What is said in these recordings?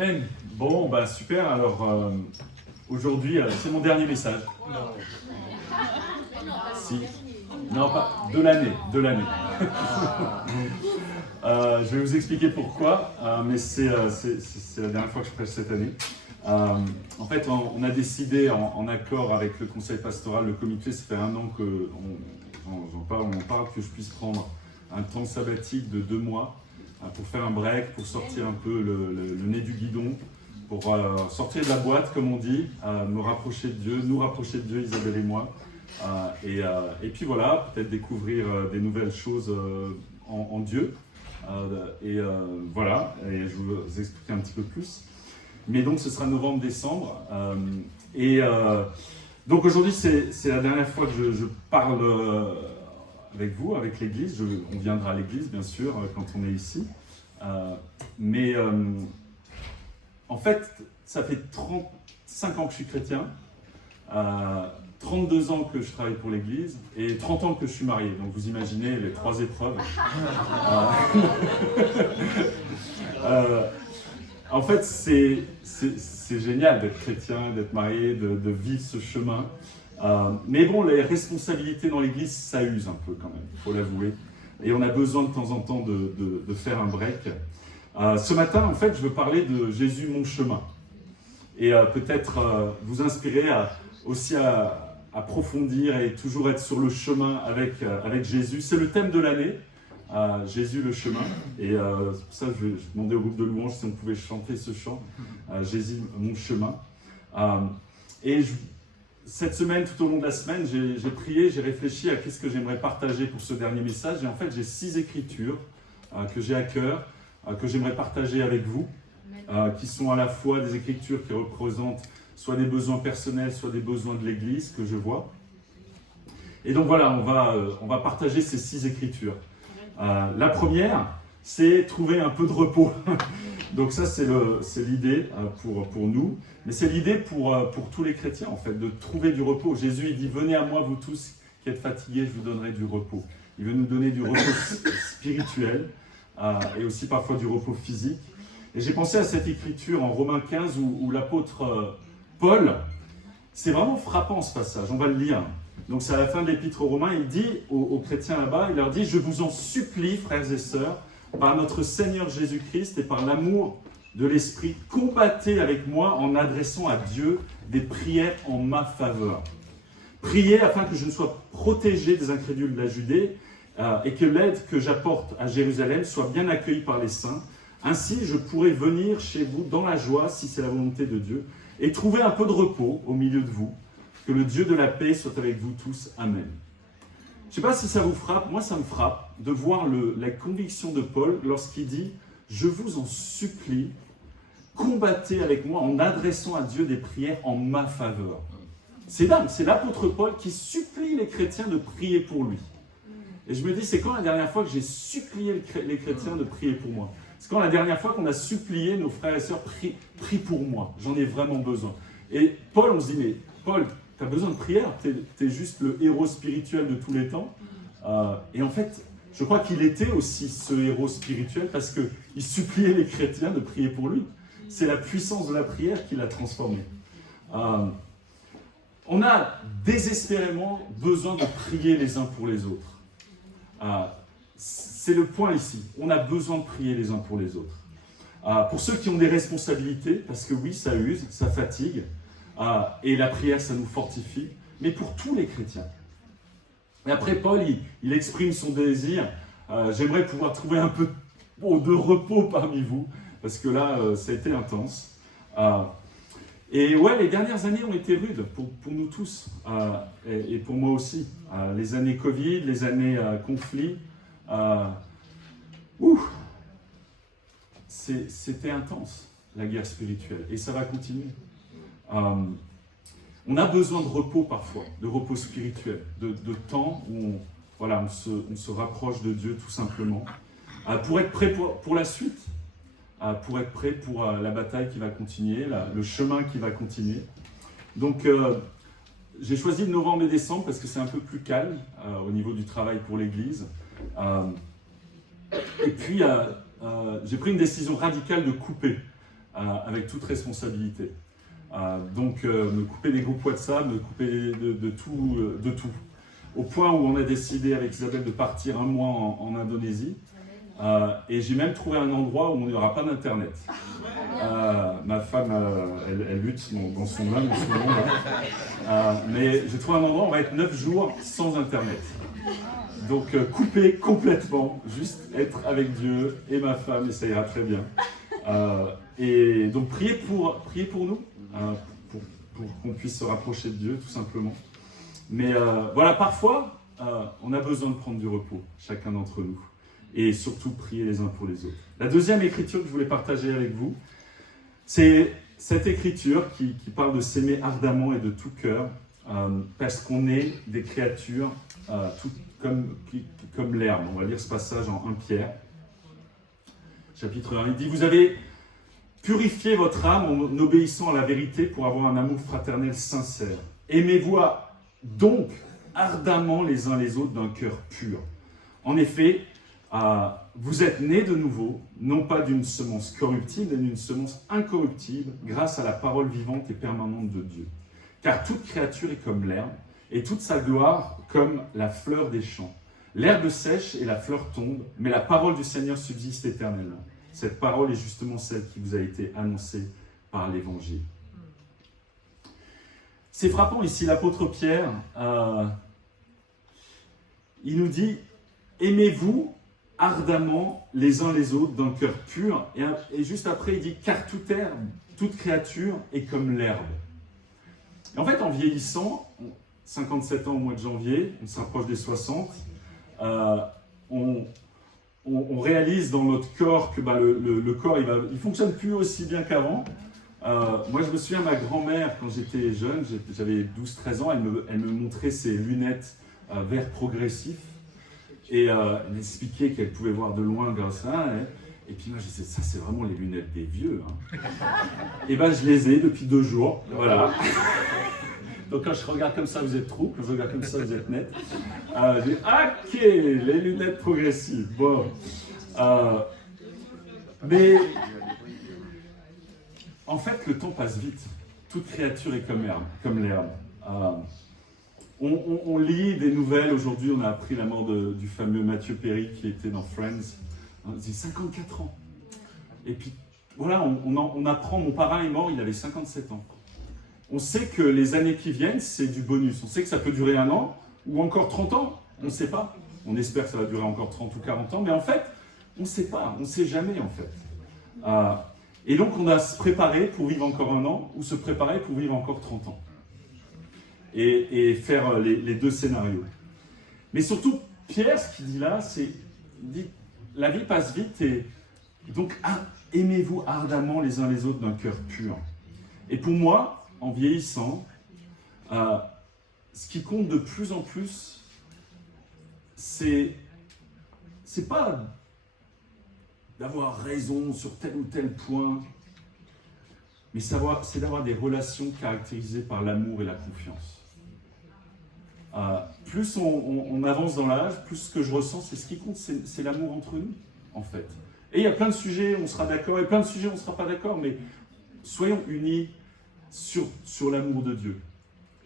Amen. Bon, bah super. Alors, aujourd'hui, c'est mon dernier message. Non. Si. Non, pas de l'année. De l'année. Je vais vous expliquer pourquoi, mais c'est la dernière fois que je prêche cette année. En fait, on a décidé, en accord avec le conseil pastoral, le comité, ça fait 1 an qu'on en parle, que je puisse prendre un temps sabbatique de 2 mois pour faire un break, pour sortir un peu le nez du guidon, pour sortir de la boîte, comme on dit, me rapprocher de Dieu, nous rapprocher de Dieu, Isabelle et moi. Et puis voilà, peut-être découvrir des nouvelles choses en Dieu. Voilà, et je vais vous expliquer un petit peu plus. Mais donc ce sera novembre-décembre. Donc aujourd'hui c'est la dernière fois que je parle avec vous, avec l'église. On viendra à l'église bien sûr quand on est ici. Mais en fait, ça fait 35 ans que je suis chrétien. 32 ans que je travaille pour l'église et 30 ans que je suis marié. Donc vous imaginez les 3 épreuves. En fait, c'est génial d'être chrétien, d'être marié, de vivre ce chemin. Mais bon, les responsabilités dans l'église, ça use un peu quand même, il faut l'avouer. Et on a besoin de temps en temps de faire un break. Ce matin, en fait, je veux parler de Jésus, mon chemin. Et peut-être vous inspirer aussi à approfondir et toujours être sur le chemin avec Jésus. C'est le thème de l'année, Jésus le chemin. Et c'est pour ça que je vais demander au groupe de louanges si on pouvait chanter ce chant, Jésus mon chemin. Cette semaine, tout au long de la semaine, j'ai prié, j'ai réfléchi à qu'est-ce que j'aimerais partager pour ce dernier message. Et en fait, j'ai 6 écritures que j'ai à cœur, que j'aimerais partager avec vous, qui sont à la fois des écritures qui représentent soit des besoins personnels, soit des besoins de l'Église que je vois. Et donc voilà, on va partager ces 6 écritures. La première, c'est trouver un peu de repos. Donc ça, c'est l'idée pour nous, mais c'est l'idée pour tous les chrétiens, en fait, de trouver du repos. Jésus, il dit, venez à moi, vous tous qui êtes fatigués, je vous donnerai du repos. Il veut nous donner du repos spirituel et aussi parfois du repos physique. Et j'ai pensé à cette écriture en Romains 15 où l'apôtre Paul, c'est vraiment frappant ce passage, on va le lire. Donc c'est à la fin de l'épître aux Romains, il dit aux chrétiens là-bas, il leur dit « Je vous en supplie, frères et sœurs, par notre Seigneur Jésus-Christ et par l'amour de l'Esprit, combattez avec moi en adressant à Dieu des prières en ma faveur. Priez afin que je ne sois protégé des incrédules de la Judée et que l'aide que j'apporte à Jérusalem soit bien accueillie par les saints. Ainsi, je pourrai venir chez vous dans la joie, si c'est la volonté de Dieu, et trouver un peu de repos au milieu de vous. Que le Dieu de la paix soit avec vous tous. Amen. » Je ne sais pas si ça vous frappe, moi ça me frappe de voir la conviction de Paul lorsqu'il dit « Je vous en supplie, combattez avec moi en adressant à Dieu des prières en ma faveur. » C'est dingue, c'est l'apôtre Paul qui supplie les chrétiens de prier pour lui. Et je me dis, c'est quand la dernière fois que j'ai supplié les chrétiens de prier pour moi? C'est quand la dernière fois qu'on a supplié nos frères et sœurs, prie pour moi, j'en ai vraiment besoin. Et Paul, on se dit, mais Paul, tu as besoin de prière, tu es juste le héros spirituel de tous les temps. Et en fait, je crois qu'il était aussi ce héros spirituel parce qu'il suppliait les chrétiens de prier pour lui. C'est la puissance de la prière qui l'a transformé. On a désespérément besoin de prier les uns pour les autres. C'est le point ici. On a besoin de prier les uns pour les autres. Pour ceux qui ont des responsabilités, parce que oui, ça use, ça fatigue, et la prière, ça nous fortifie, mais pour tous les chrétiens. Et après, Paul, il exprime son désir. J'aimerais pouvoir trouver un peu de repos parmi vous, parce que là, ça a été intense. Et ouais, les dernières années ont été rudes pour nous tous, et pour moi aussi. Les années Covid, les années conflit. C'était intense, la guerre spirituelle, et ça va continuer. On a besoin de repos parfois, de repos spirituel, de temps où on se rapproche de Dieu tout simplement, pour être prêt pour la suite, pour être prêt pour la bataille qui va continuer, le chemin qui va continuer. Donc j'ai choisi novembre et décembre parce que c'est un peu plus calme au niveau du travail pour l'Église. Et puis j'ai pris une décision radicale de couper avec toute responsabilité. Donc, me couper des groupes WhatsApp, me couper de tout. Au point où on a décidé avec Isabelle de partir un mois en Indonésie. Et j'ai même trouvé un endroit où il n'y aura pas d'internet. Ma femme, elle lutte dans son âme en ce moment. Mais j'ai trouvé un endroit où on va être 9 jours sans internet. Donc couper complètement, juste être avec Dieu et ma femme, et ça ira très bien. Et donc priez pour nous, pour qu'on puisse se rapprocher de Dieu, tout simplement. Mais voilà, parfois, on a besoin de prendre du repos, chacun d'entre nous. Et surtout prier les uns pour les autres. La deuxième écriture que je voulais partager avec vous, c'est cette écriture qui parle de s'aimer ardemment et de tout cœur, parce qu'on est des créatures comme l'herbe. On va lire ce passage en 1 Pierre, chapitre 1. Il dit « Vous avez purifié votre âme en obéissant à la vérité pour avoir un amour fraternel sincère. Aimez-vous donc ardemment les uns les autres d'un cœur pur. En effet, vous êtes nés de nouveau, non pas d'une semence corruptible, mais d'une semence incorruptible, grâce à la parole vivante et permanente de Dieu. Car toute créature est comme l'herbe, et toute sa gloire comme la fleur des champs. L'herbe sèche et la fleur tombe, mais la parole du Seigneur subsiste éternellement. Cette parole est justement celle qui vous a été annoncée par l'Évangile. » C'est frappant ici, l'apôtre Pierre, il nous dit « Aimez-vous ardemment les uns les autres d'un cœur pur. » Et juste après, il dit « Car toute créature est comme l'herbe. » Et en fait, en vieillissant, 57 ans au mois de janvier, on s'approche des 60, on réalise dans notre corps que le corps, il fonctionne plus aussi bien qu'avant. Moi, je me souviens, ma grand-mère, quand j'étais jeune, j'avais 12-13 ans, elle me montrait ses lunettes vert progressif. Et elle m'expliquait qu'elle pouvait voir de loin grâce à ça. Et puis moi, je disais, ça, c'est vraiment les lunettes des vieux. Hein. Et bien, je les ai depuis 2 jours. Voilà. Donc, quand je regarde comme ça, vous êtes trou. Quand je regarde comme ça, vous êtes net. Je dis, ok, les lunettes progressives. Bon. Mais, en fait, le temps passe vite. Toute créature est comme l'herbe. On lit des nouvelles. Aujourd'hui, on a appris la mort du fameux Matthew Perry qui était dans Friends. Il a 54 ans. Et puis, voilà, on apprend, mon parrain est mort, il avait 57 ans. On sait que les années qui viennent, c'est du bonus. On sait que ça peut durer 1 an ou encore 30 ans. On ne sait pas. On espère que ça va durer encore 30 ou 40 ans. Mais en fait, on ne sait pas. On ne sait jamais, en fait. Et donc, on doit se préparer pour vivre encore 1 an ou se préparer pour vivre encore 30 ans. Et faire les 2 scénarios. Mais surtout, Pierre, ce qu'il dit là, c'est la vie passe vite et donc aimez-vous ardemment les uns les autres d'un cœur pur. Et pour moi, en vieillissant, ce qui compte de plus en plus, c'est pas d'avoir raison sur tel ou tel point, mais c'est d'avoir des relations caractérisées par l'amour et la confiance. Plus on avance dans l'âge, plus ce que je ressens, c'est ce qui compte, c'est l'amour entre nous, en fait. Et il y a plein de sujets, on sera d'accord, et plein de sujets, on ne sera pas d'accord, mais soyons unis sur l'amour de Dieu,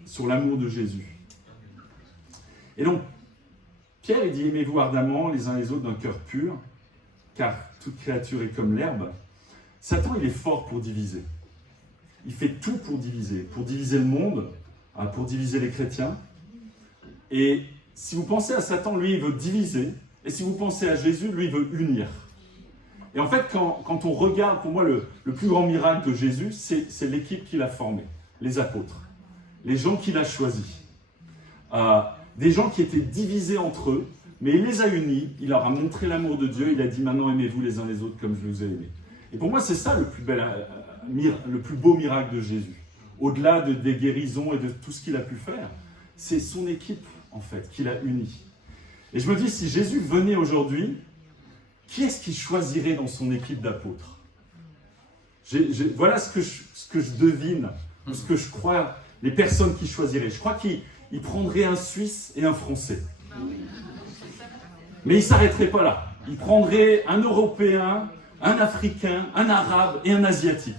sur l'amour de Jésus. Et donc, Pierre, il dit, aimez-vous ardemment les uns les autres d'un cœur pur, car toute créature est comme l'herbe. Satan, il est fort pour diviser. Il fait tout pour diviser le monde, pour diviser les chrétiens. Et si vous pensez à Satan, lui, il veut diviser. Et si vous pensez à Jésus, lui, il veut unir. Et en fait, quand on regarde, pour moi, le plus grand miracle de Jésus, c'est l'équipe qu'il a formée, les apôtres, les gens qu'il a choisis. Des gens qui étaient divisés entre eux, mais il les a unis, il leur a montré l'amour de Dieu, il a dit « Maintenant, aimez-vous les uns les autres comme je vous ai aimés ». Et pour moi, c'est ça le plus beau miracle de Jésus. Au-delà des guérisons et de tout ce qu'il a pu faire, c'est son équipe, en fait, qu'il a unie. Et je me dis, si Jésus venait aujourd'hui, qui est-ce qu'il choisirait dans son équipe d'apôtres ? Voilà ce que je devine, ce que je crois, les personnes qu'il choisirait. Je crois qu'il prendrait un Suisse et un Français. Mais il ne s'arrêterait pas là. Il prendrait un Européen, un Africain, un Arabe et un Asiatique.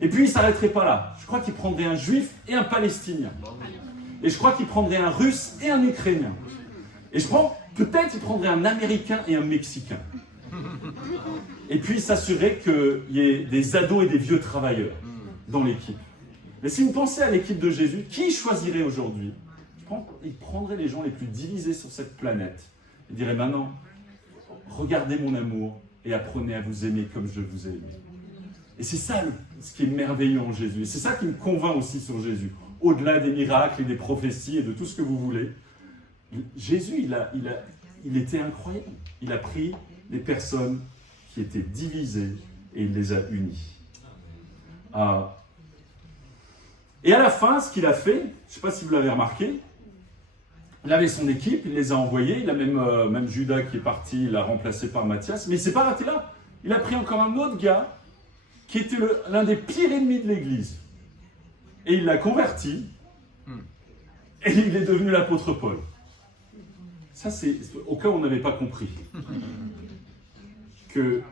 Et puis il ne s'arrêterait pas là. Je crois qu'il prendrait un Juif et un Palestinien. Et je crois qu'il prendrait un Russe et un Ukrainien. Et je crois, peut-être qu'il prendrait un Américain et un Mexicain. Et puis il s'assurerait qu'il y ait des ados et des vieux travailleurs dans l'équipe. Mais si vous pensez à l'équipe de Jésus, qui choisirait aujourd'hui? Il prendrait les gens les plus divisés sur cette planète. Il dirait maintenant, regardez mon amour et apprenez à vous aimer comme je vous ai aimé. Et c'est ça ce qui est merveilleux en Jésus. Et c'est ça qui me convainc aussi sur Jésus. Au-delà des miracles et des prophéties et de tout ce que vous voulez, Jésus, il était incroyable. Il a pris des personnes qui étaient divisées et il les a unies. Et à la fin, ce qu'il a fait, je ne sais pas si vous l'avez remarqué, il avait son équipe, il les a envoyés, il a même Judas qui est parti, il l'a remplacé par Matthias, mais il ne s'est pas arrêté là. Il a pris encore un autre gars qui était l'un des pires ennemis de l'Église. Et il l'a converti, et il est devenu l'apôtre Paul. Ça, c'est au cas où on n'avait pas compris. Que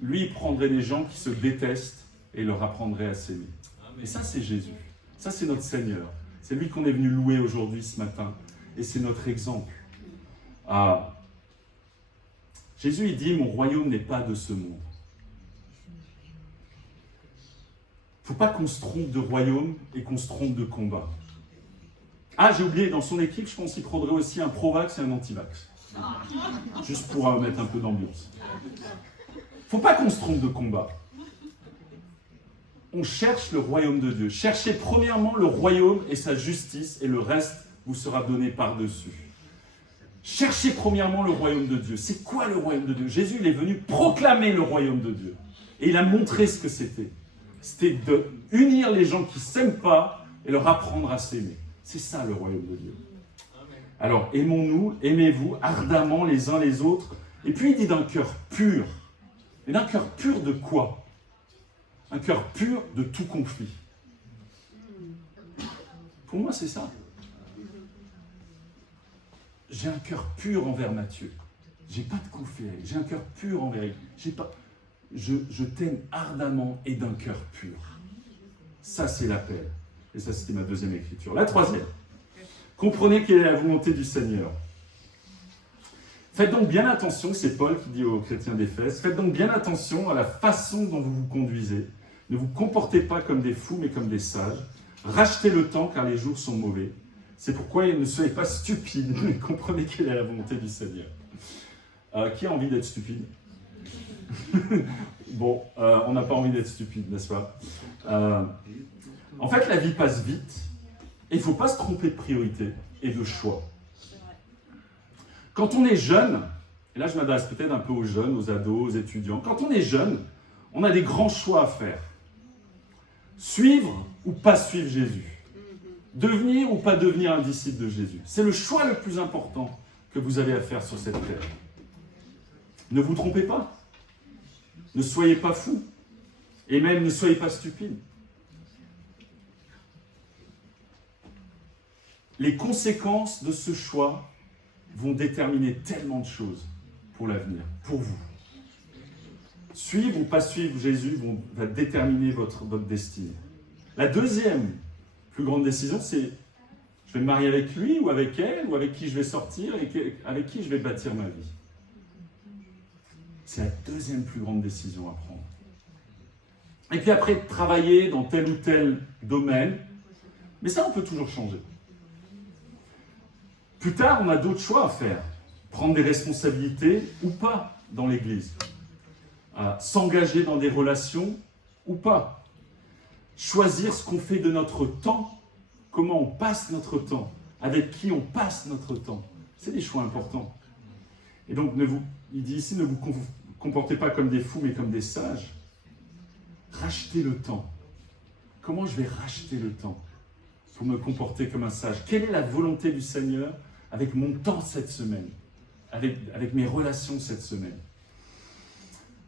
lui, il prendrait des gens qui se détestent et leur apprendrait à s'aimer. Et ça, c'est Jésus. Ça, c'est notre Seigneur. C'est lui qu'on est venu louer aujourd'hui, ce matin. Et c'est notre exemple. Jésus, il dit, mon royaume n'est pas de ce monde. Il ne faut pas qu'on se trompe de royaume et qu'on se trompe de combat. Ah, j'ai oublié, dans son équipe, je pense qu'il prendrait aussi un pro-vax et un anti-vax. Juste pour mettre un peu d'ambiance. Il ne faut pas qu'on se trompe de combat. On cherche le royaume de Dieu. Cherchez premièrement le royaume et sa justice, et le reste vous sera donné par-dessus. Cherchez premièrement le royaume de Dieu. C'est quoi le royaume de Dieu? Jésus, il est venu proclamer le royaume de Dieu. Et il a montré ce que c'était. C'était d'unir les gens qui ne s'aiment pas et leur apprendre à s'aimer. C'est ça le royaume de Dieu. Alors, aimons-nous, aimez-vous ardemment les uns les autres. Et puis il dit d'un cœur pur. Et d'un cœur pur de quoi? Un cœur pur de tout conflit. Pour moi, c'est ça. J'ai un cœur pur envers Matthieu. J'ai pas de conflit. J'ai un cœur pur envers lui. Je t'aime ardemment et d'un cœur pur. Ça, c'est l'appel. Et ça, c'était ma deuxième écriture. La troisième. Comprenez quelle est la volonté du Seigneur. Faites donc bien attention, c'est Paul qui dit aux chrétiens d'Éphèse, faites donc bien attention à la façon dont vous vous conduisez. Ne vous comportez pas comme des fous, mais comme des sages. Rachetez le temps, car les jours sont mauvais. C'est pourquoi ne soyez pas stupides, mais comprenez quelle est la volonté du Seigneur. Qui a envie d'être stupide? Bon, on n'a pas envie d'être stupide, n'est-ce pas? En fait, la vie passe vite, et il ne faut pas se tromper de priorité et de choix. Quand on est jeune, et là je m'adresse peut-être un peu aux jeunes, aux ados, aux étudiants, quand on est jeune, on a des grands choix à faire. Suivre ou pas suivre Jésus. Devenir ou pas devenir un disciple de Jésus. C'est le choix le plus important que vous avez à faire sur cette terre. Ne vous trompez pas. Ne soyez pas fous. Et même ne soyez pas stupides. Les conséquences de ce choix vont déterminer tellement de choses pour l'avenir, pour vous. Suivre ou pas suivre Jésus va déterminer votre destinée. La deuxième plus grande décision, c'est je vais me marier avec lui ou avec elle, ou avec qui je vais sortir, et avec qui je vais bâtir ma vie. C'est la deuxième plus grande décision à prendre. Et puis après, travailler dans tel ou tel domaine, mais ça, on peut toujours changer. Plus tard, on a d'autres choix à faire. Prendre des responsabilités ou pas dans l'Église. S'engager dans des relations ou pas. Choisir ce qu'on fait de notre temps, comment on passe notre temps, avec qui on passe notre temps. C'est des choix importants. Et donc, il dit ici, ne vous comportez pas comme des fous, mais comme des sages. Rachetez le temps. Comment je vais racheter le temps pour me comporter comme un sage? Quelle est la volonté du Seigneur avec mon temps cette semaine, avec mes relations cette semaine?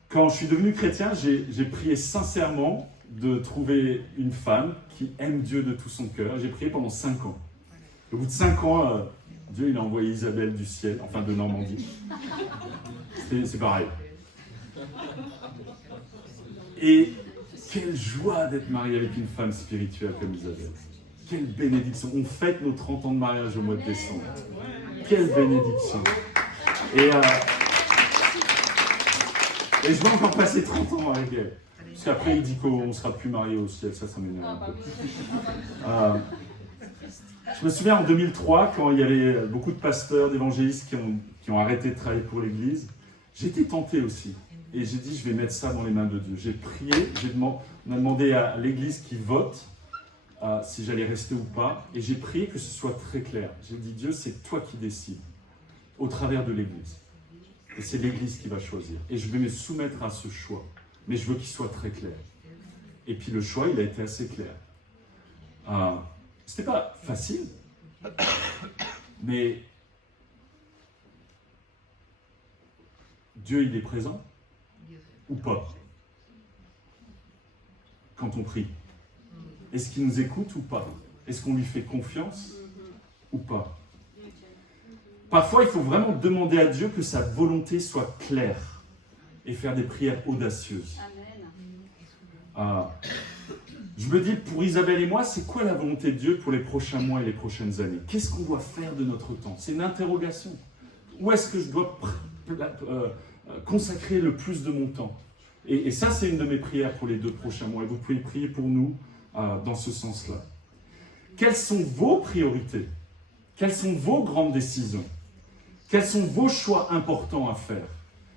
Quand je suis devenu chrétien, j'ai prié sincèrement de trouver une femme qui aime Dieu de tout son cœur. J'ai prié pendant 5 ans. Au bout de 5 ans, Dieu il a envoyé Isabelle du ciel, enfin de Normandie. C'est pareil. Et quelle joie d'être marié avec une femme spirituelle comme Isabelle. Quelle bénédiction. On fête nos 30 ans de mariage au mois de décembre. Quelle bénédiction. Et je vais encore passer 30 ans avec elle. Parce qu'après, il dit qu'on ne sera plus mariés au ciel. Ça m'énerve un peu. Je me souviens en 2003, quand il y avait beaucoup de pasteurs, d'évangélistes qui ont arrêté de travailler pour l'Église, j'étais tenté aussi. Et j'ai dit, je vais mettre ça dans les mains de Dieu. J'ai prié, on a demandé à l'Église qui vote si j'allais rester ou pas. Et j'ai prié que ce soit très clair. J'ai dit, Dieu, c'est toi qui décides au travers de l'Église. Et c'est l'Église qui va choisir. Et je vais me soumettre à ce choix. Mais je veux qu'il soit très clair. Et puis le choix, il a été assez clair. C'était pas facile, mais Dieu, il est présent ou pas quand on prie? Est-ce qu'il nous écoute ou pas? Est-ce qu'on lui fait confiance ou pas? Parfois, il faut vraiment demander à Dieu que sa volonté soit claire et faire des prières audacieuses. Je me dis, pour Isabelle et moi, c'est quoi la volonté de Dieu pour les prochains mois et les prochaines années? Qu'est-ce qu'on doit faire de notre temps? C'est une interrogation. Où est-ce que je dois consacrer le plus de mon temps? Et ça, c'est une de mes prières pour les 2 prochains mois. Et vous pouvez prier pour nous dans ce sens-là. Quelles sont vos priorités? Quelles sont vos grandes décisions? Quels sont vos choix importants à faire?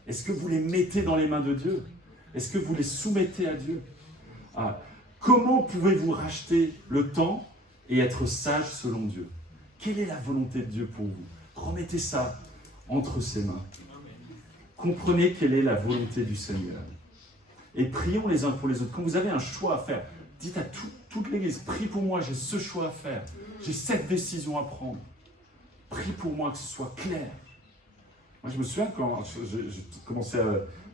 Est-ce que vous les mettez dans les mains de Dieu? Est-ce que vous les soumettez à Dieu? Comment pouvez-vous racheter le temps et être sage selon Dieu? Quelle est la volonté de Dieu pour vous? Remettez ça entre ses mains. Comprenez quelle est la volonté du Seigneur. Et prions les uns pour les autres. Quand vous avez un choix à faire, dites à toute l'Église, prie pour moi, j'ai ce choix à faire. J'ai cette décision à prendre. Prie pour moi, que ce soit clair. Moi, je me souviens quand j'ai commencé à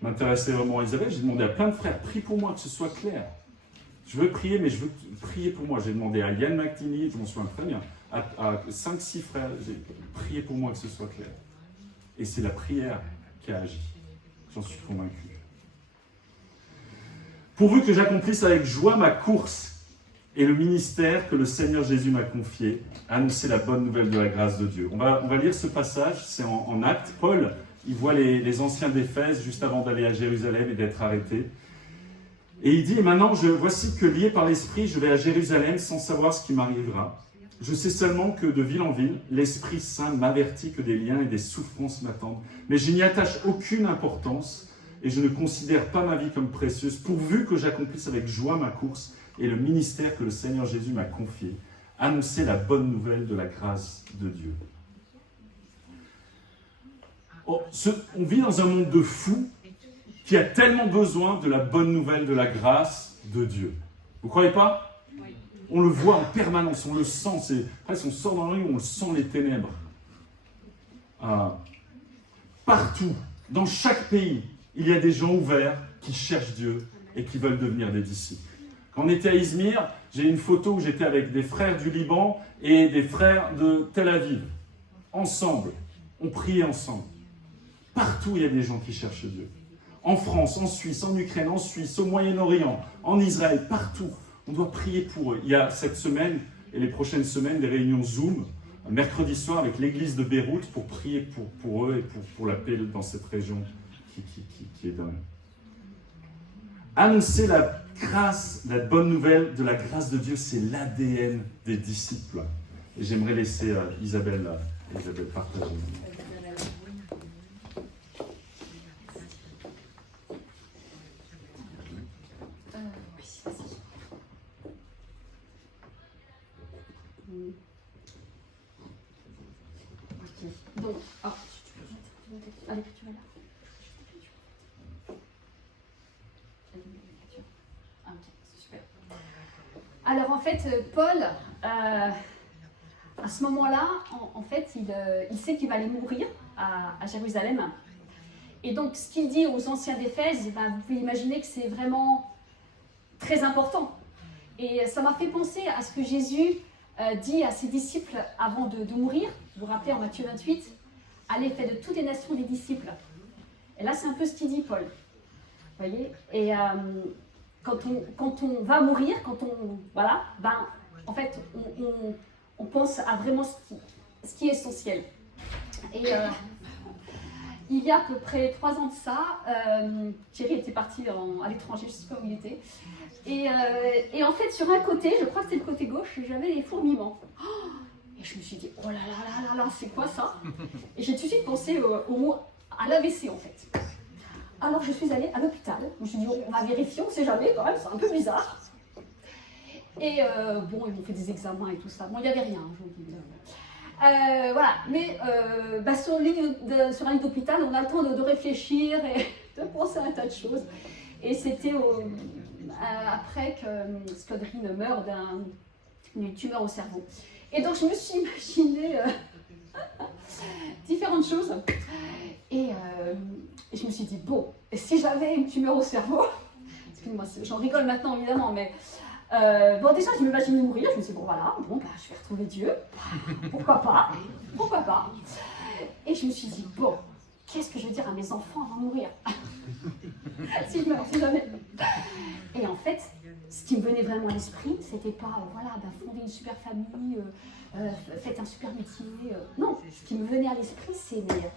m'intéresser vraiment à Isabelle, j'ai demandé à plein de frères, prie pour moi, que ce soit clair. Je veux prier, mais je veux prier pour moi. J'ai demandé à Yann McTinney, je m'en souviens très bien, à 5-6 frères, j'ai prié pour moi que ce soit clair. Et c'est la prière qui a agi. J'en suis convaincu. Pourvu que j'accomplisse avec joie ma course et le ministère que le Seigneur Jésus m'a confié, annoncer la bonne nouvelle de la grâce de Dieu. On va lire ce passage, c'est en Actes. Paul, il voit les anciens d'Éphèse juste avant d'aller à Jérusalem et d'être arrêté. Et il dit, et maintenant, voici que lié par l'Esprit, je vais à Jérusalem sans savoir ce qui m'arrivera. Je sais seulement que de ville en ville, l'Esprit Saint m'avertit que des liens et des souffrances m'attendent. Mais je n'y attache aucune importance et je ne considère pas ma vie comme précieuse, pourvu que j'accomplisse avec joie ma course et le ministère que le Seigneur Jésus m'a confié, annoncer la bonne nouvelle de la grâce de Dieu. On vit dans un monde de fous qui a tellement besoin de la bonne nouvelle de la grâce de Dieu. Vous ne croyez pas? On le voit en permanence, on le sent. Presque on sort dans la rue, on le sent les ténèbres. Partout, dans chaque pays, il y a des gens ouverts qui cherchent Dieu et qui veulent devenir des disciples. Quand on était à Izmir, j'ai une photo où j'étais avec des frères du Liban et des frères de Tel Aviv. Ensemble, on priait ensemble. Partout, il y a des gens qui cherchent Dieu. En France, en Suisse, en Ukraine, en Suisse, au Moyen-Orient, en Israël, partout. On doit prier pour eux. Il y a cette semaine et les prochaines semaines des réunions Zoom, mercredi soir avec l'église de Beyrouth pour prier pour eux et pour la paix dans cette région qui est dingue. Annoncer la grâce, la bonne nouvelle de la grâce de Dieu, c'est l'ADN des disciples. Et j'aimerais laisser Isabelle partager. Donc, allez, tu vas là. Ah, ok, super. Alors en fait, Paul, à ce moment-là, en fait, il sait qu'il va aller mourir à Jérusalem. Et donc, ce qu'il dit aux anciens d'Éphèse, vous pouvez imaginer que c'est vraiment très important. Et ça m'a fait penser à ce que Jésus dit à ses disciples avant de mourir. Vous vous rappelez en Matthieu 28, allez, faites de toutes les nations des disciples. Et là, c'est un peu ce qu'il dit, Paul. voyez. Et quand on va mourir, voilà, ben, en fait, on pense à vraiment ce qui est essentiel. Et il y a à peu près 3 ans de ça, Thierry était parti à l'étranger, je ne sais pas où il était. Et en fait, sur un côté, je crois que c'était le côté gauche, j'avais des fourmillements. Oh, et je me suis dit, oh là là là là là, c'est quoi ça? Et j'ai tout de suite pensé au mot à l'AVC en fait. Alors je suis allée à l'hôpital, je me suis dit, on va vérifier, on ne sait jamais quand même, c'est un peu bizarre. Et bon, ils m'ont fait des examens et tout ça. Bon, il n'y avait rien, je vous dis. Voilà, mais sur un lit d'hôpital, on a le temps de réfléchir et de penser à un tas de choses. Et c'était après que Scodrine meurt d'une tumeur au cerveau. Et donc je me suis imaginé différentes choses. Et je me suis dit, bon, et si j'avais une tumeur au cerveau, excusez-moi, j'en rigole maintenant évidemment, mais bon, déjà, je m'imaginais mourir, je me suis dit, bon, voilà, bon, bah, je vais retrouver Dieu, pourquoi pas, pourquoi pas. Et je me suis dit, bon, qu'est-ce que je veux dire à mes enfants avant de mourir? Si je meurs, si jamais. Et en fait, ce qui me venait vraiment à l'esprit, c'était pas, voilà, bah, fonder une super famille, faites un super métier. Non, ce qui me venait à l'esprit, c'est, mais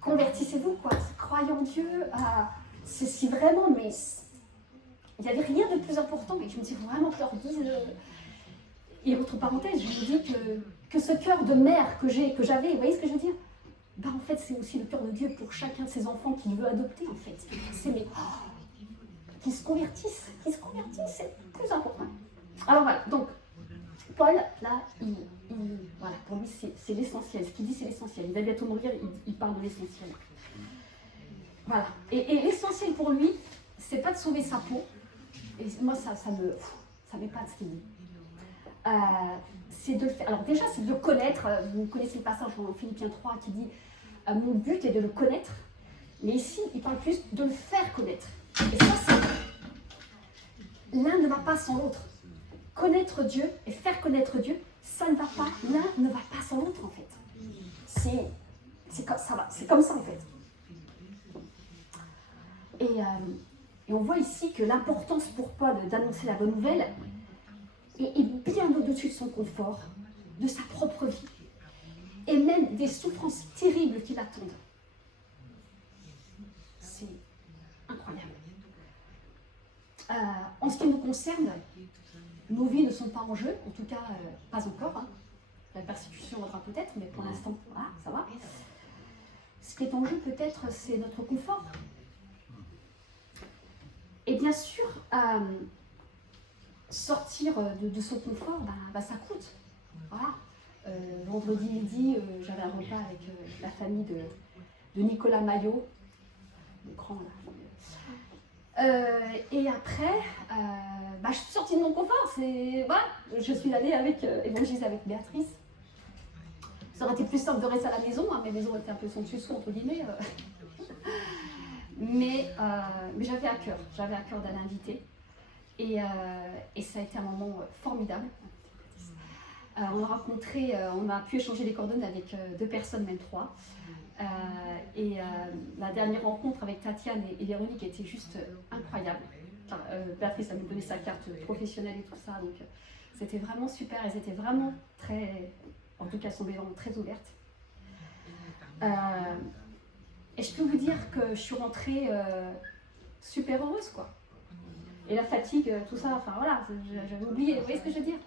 convertissez-vous, quoi, croyez en Dieu, c'est si vraiment, mais il n'y avait rien de plus important, et je me dis vraiment que leur dise. Et autre parenthèse, je me dis que ce cœur de mère que j'avais, vous voyez ce que je veux dire? Bah en fait, c'est aussi le cœur de Dieu pour chacun de ses enfants qu'il veut adopter, en fait. C'est qu'ils se convertissent, c'est plus important. Alors voilà, donc, Paul, là, voilà, pour lui, c'est l'essentiel. Ce qu'il dit, c'est l'essentiel. Il va bientôt mourir, il parle de l'essentiel. Voilà. Et l'essentiel pour lui, c'est pas de sauver sa peau. Et moi, ça m'épate ce qu'il dit. C'est de le faire. Alors déjà, c'est de le connaître. Vous connaissez le passage en Philippiens 3 qui dit mon but est de le connaître. Mais ici, il parle plus de le faire connaître. Et ça, l'un ne va pas sans l'autre. Connaître Dieu et faire connaître Dieu, ça ne va pas. L'un ne va pas sans l'autre, en fait. C'est comme ça, en fait. Et on voit ici que l'importance pour Paul d'annoncer la bonne nouvelle est bien au-dessus de son confort, de sa propre vie, et même des souffrances terribles qui l'attendent. C'est incroyable. En ce qui nous concerne, nos vies ne sont pas en jeu, en tout cas pas encore. Hein. La persécution viendra peut-être, mais pour l'instant, voilà, ça va. Ce qui est en jeu peut-être, c'est notre confort. Et bien sûr, sortir de son confort, ça coûte. Voilà. Vendredi midi, j'avais un repas avec la famille de Nicolas Maillot, le grand là. Et après, je suis sortie de mon confort. Voilà, je suis allée évangéliser avec Béatrice. Ça aurait été plus simple de rester à la maison, hein, mes maisons étaient un peu son dessus entre guillemets. Mais j'avais à cœur d'aller inviter. Et ça a été un moment formidable. On a pu échanger des coordonnées avec 2 personnes, même 3. La dernière rencontre avec Tatiane et Véronique était juste incroyable. Béatrice a me donné sa carte professionnelle et tout ça, donc c'était vraiment super. Elles étaient vraiment en tout cas, elles sont vraiment très ouvertes. Et je peux vous dire que je suis rentrée super heureuse, quoi. Et la fatigue, tout ça, enfin voilà, j'avais oublié, vous voyez ce que je veux dire?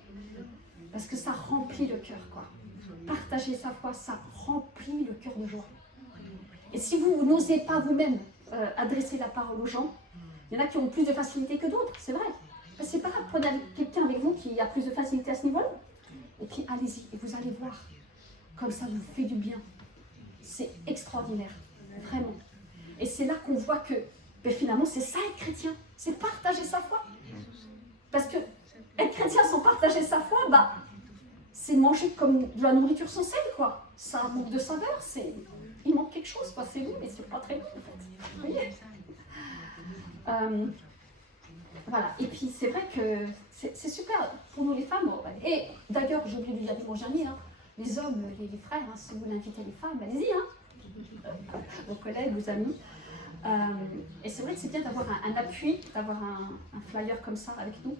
Parce que ça remplit le cœur, quoi. Partager sa foi, ça remplit le cœur de joie. Et si vous n'osez pas vous-même adresser la parole aux gens, il y en a qui ont plus de facilité que d'autres, c'est vrai. Mais c'est pas grave, prenez quelqu'un avec vous qui a plus de facilité à ce niveau-là. Et puis allez-y, et vous allez voir. Comme ça vous fait du bien. C'est extraordinaire, vraiment. Et c'est là qu'on voit que finalement c'est ça être chrétien, c'est partager sa foi. Parce que être chrétien sans partager sa foi, c'est manger comme de la nourriture sans sel, quoi. Ça manque de saveur, il manque quelque chose, quoi. C'est bon, mais c'est pas très bon, en fait. Vous voyez? Voilà, et puis c'est vrai que c'est super pour nous les femmes. Et d'ailleurs, j'ai oublié de dire mon dernier, hein, les hommes, les frères, hein, si vous voulez inviter les femmes, allez-y, hein, vos collègues, vos amis. Et c'est vrai que c'est bien d'avoir un appui, d'avoir un flyer comme ça avec nous.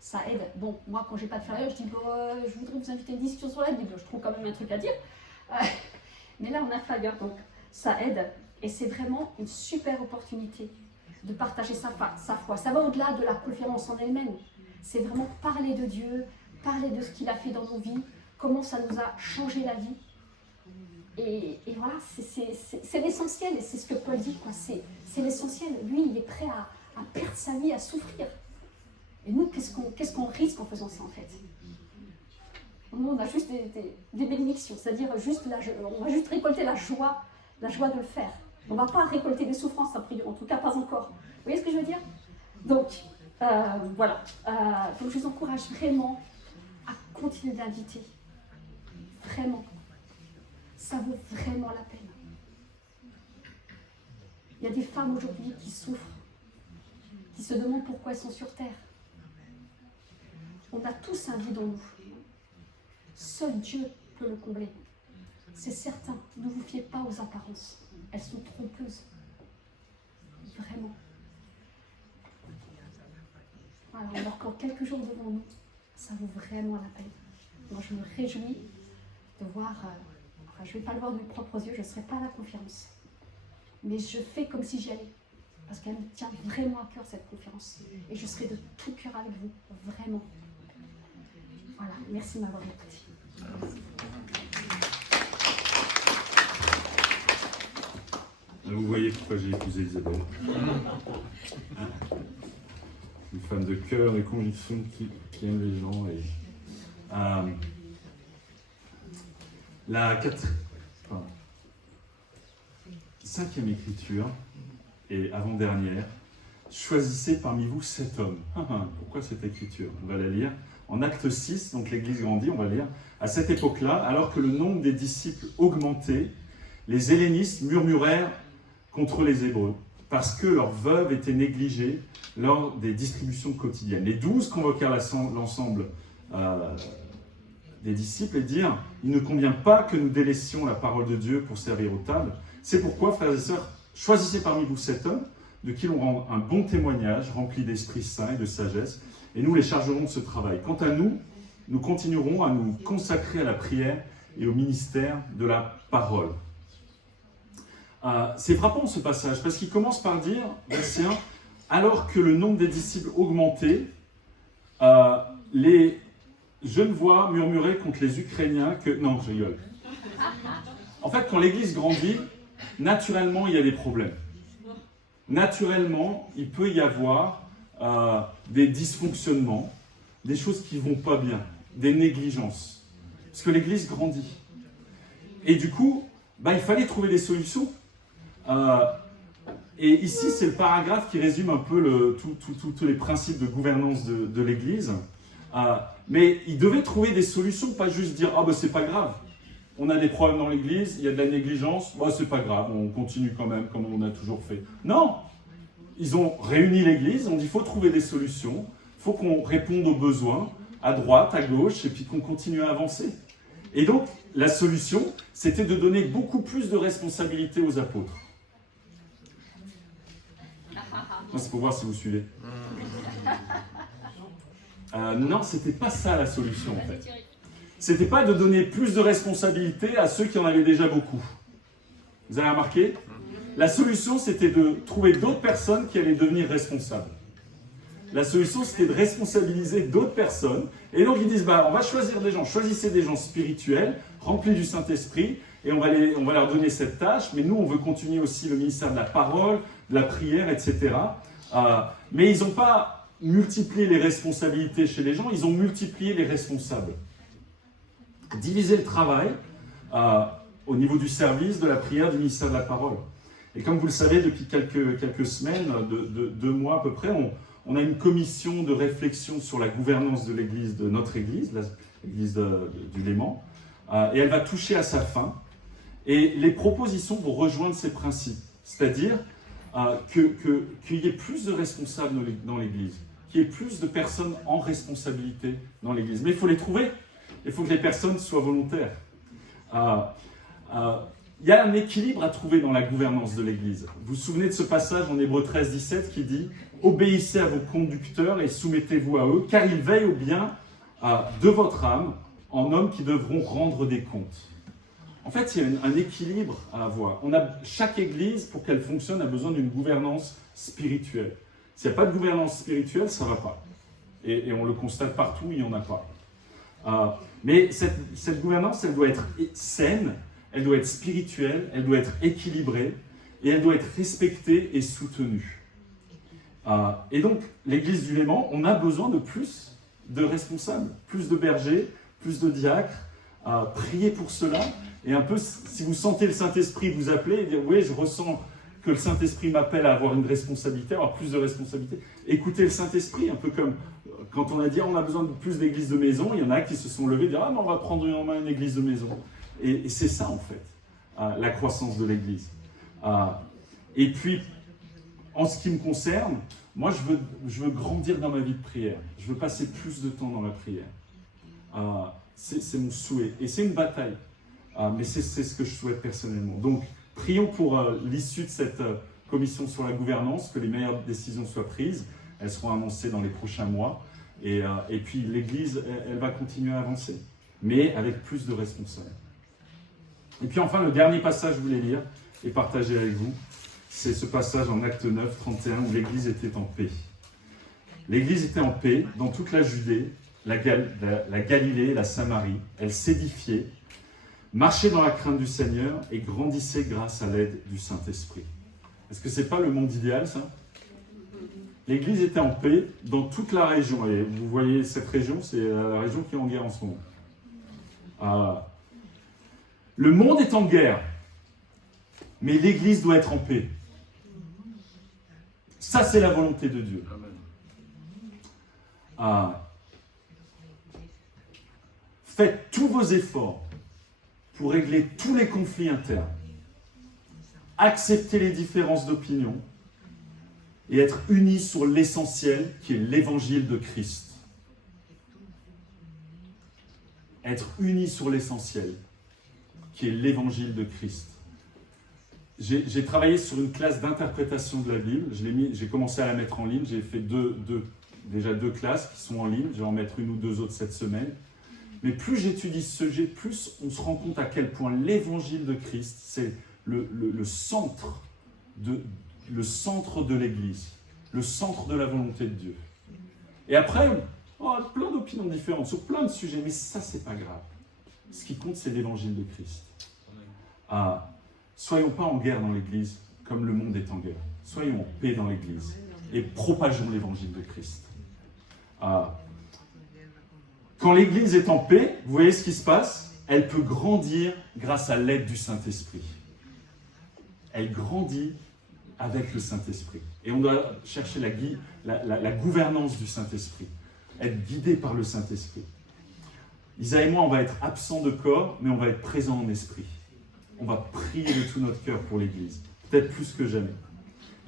Ça aide. Bon, moi, quand j'ai pas de flyer, je dis je voudrais vous inviter à une discussion sur la Bible. Je trouve quand même un truc à dire. Mais là, on a un flyer, donc ça aide. Et c'est vraiment une super opportunité de partager sa foi. Ça va au-delà de la conférence en elle-même. C'est vraiment parler de Dieu, parler de ce qu'il a fait dans nos vies, comment ça nous a changé la vie. Et voilà, c'est l'essentiel, et c'est ce que Paul dit, quoi. C'est l'essentiel. Lui, il est prêt à perdre sa vie, à souffrir. Et nous, qu'est-ce qu'on risque en faisant ça, en fait? Nous, on a juste des bénédictions, c'est-à-dire on va juste récolter la joie de le faire. On ne va pas récolter des souffrances, en tout cas pas encore. Vous voyez ce que je veux dire? Donc, voilà. Donc, je vous encourage vraiment à continuer d'inviter. Vraiment. Ça vaut vraiment la peine. Il y a des femmes aujourd'hui qui souffrent, qui se demandent pourquoi elles sont sur Terre. On a tous un vide en nous. Seul Dieu peut le combler. C'est certain, ne vous fiez pas aux apparences. Elles sont trompeuses. Vraiment. Voilà, on a encore quelques jours devant nous. Ça vaut vraiment la peine. Moi, je me réjouis de voir... je ne vais pas le voir de mes propres yeux, je ne serai pas à la conférence. Mais je fais comme si j'y allais. Parce qu'elle me tient vraiment à cœur, cette conférence. Et je serai de tout cœur avec vous. Vraiment. Voilà, merci de m'avoir écouté. Vous voyez pourquoi j'ai épousé Isabelle. Une femme de cœur, de conviction, qui aime les gens. Et, la cinquième écriture, et avant-dernière, choisissez parmi vous 7 hommes. Pourquoi cette écriture? On va la lire. En acte 6, donc l'Église grandit, on va lire. À cette époque-là, alors que le nombre des disciples augmentait, les hellénistes murmurèrent contre les Hébreux, parce que leurs veuves étaient négligées lors des distributions quotidiennes. Les 12 convoquèrent l'ensemble des disciples et dirent « Il ne convient pas que nous délaissions la parole de Dieu pour servir aux tables. C'est pourquoi, frères et sœurs, choisissez parmi vous 7 hommes, de qui l'on rend un bon témoignage, rempli d'Esprit Saint et de sagesse, et nous les chargerons de ce travail. Quant à nous, nous continuerons à nous consacrer à la prière et au ministère de la parole. » C'est frappant ce passage, parce qu'il commence par dire, verset 1, « Alors que le nombre des disciples augmentait, les Genevois murmuraient contre les Ukrainiens que... » Non, je rigole. En fait, quand l'Église grandit, naturellement, il y a des problèmes. Naturellement, il peut y avoir des dysfonctionnements, des choses qui ne vont pas bien, des négligences. Parce que l'Église grandit. Et du coup, il fallait trouver des solutions. Et ici, c'est le paragraphe qui résume un peu tous les principes de gouvernance de l'Église. Mais il devait trouver des solutions, pas juste dire « Ah c'est pas grave, on a des problèmes dans l'Église, il y a de la négligence, c'est pas grave, on continue quand même comme on a toujours fait. » Non, ils ont réuni l'Église, on dit « Il faut trouver des solutions, il faut qu'on réponde aux besoins, à droite, à gauche, et puis qu'on continue à avancer. » Et donc, la solution, c'était de donner beaucoup plus de responsabilités aux apôtres. C'est pour voir si vous suivez. Non, c'était pas ça la solution en fait. C'était pas de donner plus de responsabilités à ceux qui en avaient déjà beaucoup. Vous avez remarqué? La solution, c'était de trouver d'autres personnes qui allaient devenir responsables. La solution, c'était de responsabiliser d'autres personnes. Et donc, ils disent, on va choisir des gens. Choisissez des gens spirituels, remplis du Saint-Esprit, et on va leur donner cette tâche. Mais nous, on veut continuer aussi le ministère de la parole, de la prière, etc. Mais ils n'ont pas multiplié les responsabilités chez les gens, ils ont multiplié les responsables. Diviser le travail au niveau du service, de la prière, du ministère de la parole. Et comme vous le savez, depuis quelques semaines, 2 mois à peu près, on a une commission de réflexion sur la gouvernance de l'Église, de notre Église, l'Église du Léman, et elle va toucher à sa fin. Et les propositions vont rejoindre ces principes, c'est-à-dire qu'il y ait plus de responsables dans l'Église, qu'il y ait plus de personnes en responsabilité dans l'Église. Mais il faut les trouver, il faut que les personnes soient volontaires. il y a un équilibre à trouver dans la gouvernance de l'Église. Vous vous souvenez de ce passage en Hébreux 13, 17 qui dit « Obéissez à vos conducteurs et soumettez-vous à eux, car ils veillent au bien de votre âme, en hommes qui devront rendre des comptes. » En fait, il y a un équilibre à avoir. Chaque Église, pour qu'elle fonctionne, a besoin d'une gouvernance spirituelle. S'il n'y a pas de gouvernance spirituelle, ça ne va pas. Et on le constate partout, il n'y en a pas. Mais cette gouvernance, elle doit être saine, elle doit être spirituelle, elle doit être équilibrée, et elle doit être respectée et soutenue. Et donc, l'Église du Léman, on a besoin de plus de responsables, plus de bergers, plus de diacres. Priez pour cela. Et un peu, si vous sentez le Saint-Esprit vous appeler et dire « Oui, je ressens que le Saint-Esprit m'appelle à avoir une responsabilité, à avoir plus de responsabilité. » Écoutez le Saint-Esprit, un peu comme quand on a dit « On a besoin de plus d'églises de maison », il y en a qui se sont levés et dire « Ah, mais on va prendre en main une église de maison. » Et c'est ça, en fait, la croissance de l'Église. Et puis, en ce qui me concerne, moi, je veux grandir dans ma vie de prière. Je veux passer plus de temps dans la prière. C'est mon souhait. Et c'est une bataille. Mais c'est ce que je souhaite personnellement. Donc, prions pour l'issue de cette commission sur la gouvernance, que les meilleures décisions soient prises. Elles seront annoncées dans les prochains mois. Et puis, l'Église, elle va continuer à avancer, mais avec plus de responsables. Et puis enfin, le dernier passage que je voulais lire et partager avec vous, c'est ce passage en Actes 9, 31, où l'Église était en paix. L'Église était en paix dans toute la Judée, la Galilée, la Samarie. Elle s'édifiait, marchait dans la crainte du Seigneur et grandissait grâce à l'aide du Saint-Esprit. Est-ce que ce n'est pas le monde idéal, ça? L'Église était en paix dans toute la région. Et vous voyez, cette région, c'est la région qui est en guerre en ce moment. Le monde est en guerre, mais l'Église doit être en paix. Ça, c'est la volonté de Dieu. Faites tous vos efforts pour régler tous les conflits internes. Acceptez les différences d'opinion et être unis sur l'essentiel qui est l'évangile de Christ. Être unis sur l'essentiel qui est l'évangile de Christ. J'ai travaillé sur une classe d'interprétation de la Bible. J'ai commencé à la mettre en ligne. J'ai fait déjà deux classes qui sont en ligne. Je vais en mettre une ou deux autres cette semaine. Mais plus j'étudie ce sujet, plus on se rend compte à quel point l'évangile de Christ, c'est le centre de l'Église, le centre de la volonté de Dieu. Et après, on a plein d'opinions différentes sur plein de sujets, mais ça, c'est pas grave. Ce qui compte, c'est l'évangile de Christ. Soyons pas en guerre dans l'Église comme le monde est en guerre. Soyons en paix dans l'Église et propageons l'évangile de Christ. Quand l'Église est en paix, vous voyez ce qui se passe? Elle peut grandir grâce à l'aide du Saint-Esprit. Elle grandit avec le Saint-Esprit. Et on doit chercher la gouvernance du Saint-Esprit, être guidé par le Saint-Esprit. Isa et moi, on va être absents de corps, mais on va être présents en esprit. On va prier de tout notre cœur pour l'Église, peut-être plus que jamais.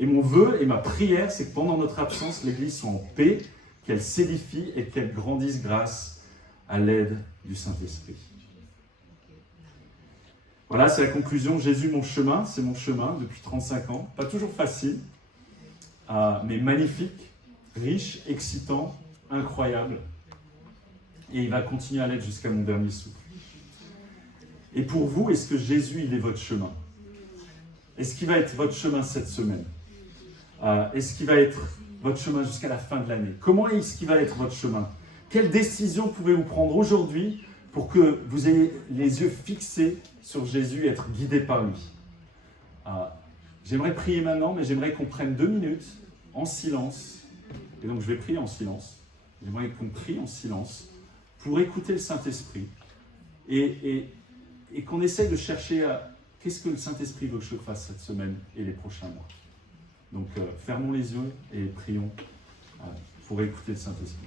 Et mon vœu et ma prière, c'est que pendant notre absence, l'Église soit en paix, qu'elle s'édifie et qu'elle grandisse grâce à l'aide du Saint-Esprit. Voilà, c'est la conclusion. Jésus, mon chemin, c'est mon chemin depuis 35 ans. Pas toujours facile, mais magnifique, riche, excitant, incroyable. Et il va continuer à l'être jusqu'à mon dernier souffle. Et pour vous, est-ce que Jésus, il est votre chemin? Est-ce qu'il va être votre chemin cette semaine? Est-ce qu'il va être votre chemin jusqu'à la fin de l'année? Comment est-ce qu'il va être votre chemin? Quelle décision pouvez-vous prendre aujourd'hui pour que vous ayez les yeux fixés sur Jésus et être guidé par lui? J'aimerais prier maintenant, mais j'aimerais qu'on prenne 2 minutes en silence. Et donc je vais prier en silence. J'aimerais qu'on prie en silence pour écouter le Saint-Esprit et qu'on essaye de chercher qu'est-ce que le Saint-Esprit veut que je fasse cette semaine et les prochains mois. Donc fermons les yeux et prions pour écouter le Saint-Esprit.